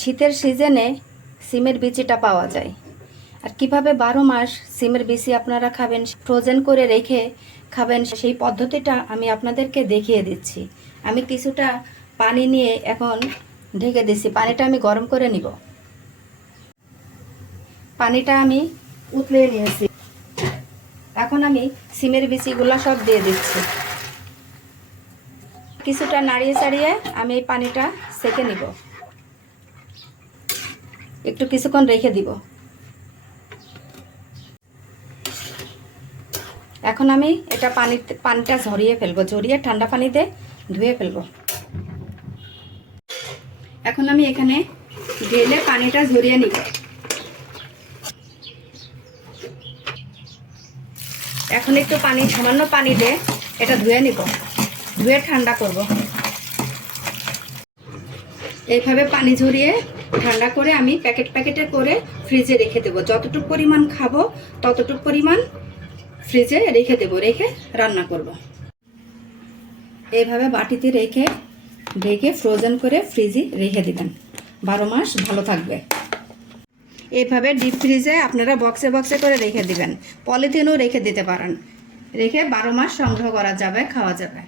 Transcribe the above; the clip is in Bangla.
শীতের সিজনে সিমের বিচিটা পাওয়া যায়। আর কীভাবে বারো মাস সিমের বিচি আপনারা খাবেন, ফ্রোজেন করে রেখে খাবেন, সেই পদ্ধতিটা আমি আপনাদেরকে দেখিয়ে দিচ্ছি। আমি কিছুটা পানি নিয়ে এখন ঢেকে দিচ্ছি। পানিটা আমি গরম করে নিব। পানিটা আমি উতলে নিয়েছি। এখন আমি সিমের বিচিগুলো সব দিয়ে দিচ্ছি। কিছুটা নাড়িয়ে চাড়িয়ে আমি এই পানিটা সেকে নিব। একটু কিছুক্ষণ রেখে দিব। এখন আমি এটা পানি পানিটা ঝরিয়ে ফেলব। ঝরিয়ে ঠান্ডা পানিতে ধুয়ে ফেলব। এখন আমি এখানে ঢেলে পানিটা ঝরিয়ে নিব। এখন একটু পানি, সামান্য পানি দিয়ে এটা ধুয়ে নিব। ধুয়ে ঠান্ডা করব। এইভাবে পানি ঝরিয়ে ঠান্ডা করে আমি প্যাকেট প্যাকেটে করে ফ্রিজে রেখে দেবো। যতটুকু পরিমাণ খাব, ততটুকু পরিমাণ ফ্রিজে রেখে দেবো, রেখে রান্না করব। এইভাবে বাটিতে রেখে ঢেকে ফ্রোজেন করে ফ্রিজে রেখে দিবেন। বারো মাস ভালো থাকবে। এইভাবে ডিপ ফ্রিজে আপনারা বক্সে বক্সে করে রেখে দিবেন। পলিথিনও রেখে দিতে পারেন। রেখে বারো মাস সংগ্রহ করা যাবে, খাওয়া যাবে।